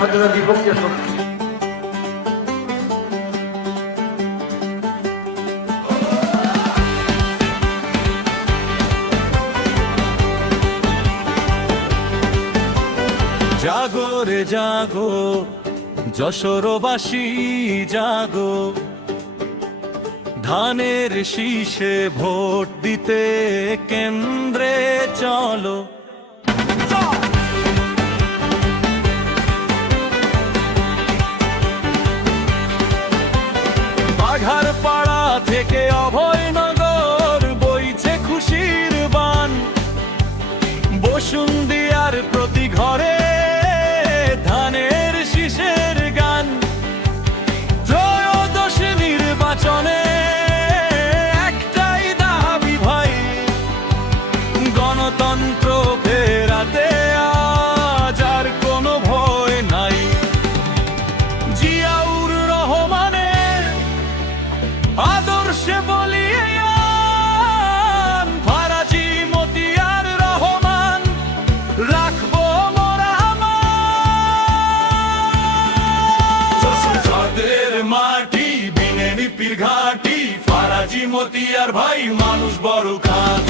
স্বাধীনতার বিপক্ষে শক্তি জাগো রে জাগো যশোরবাসী জাগো। ধানের শীষে ভোট দিতে কেন্দ্রে চলো। প্রতি ধানের শীষের গান। ত্রয়োদশ নির্বাচনে একটাই দাবি ভাই, গণতন্ত্র ফেরাতে আজ কোনো ভয় নাই। জিয়াউর রহমানের আদর্শে বলিয়ে বিনেনি পীর ঘাটি ফারাজি মতিয়ার ভাই মানুষ বড় খাঁটি।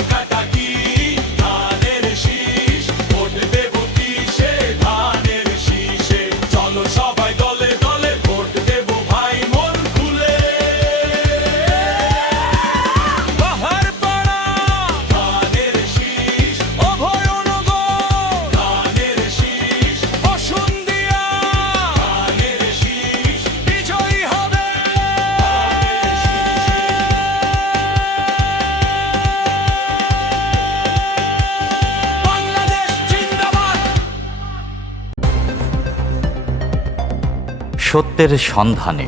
সত্যের সন্ধানে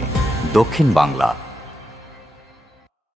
দক্ষিণ বাংলা।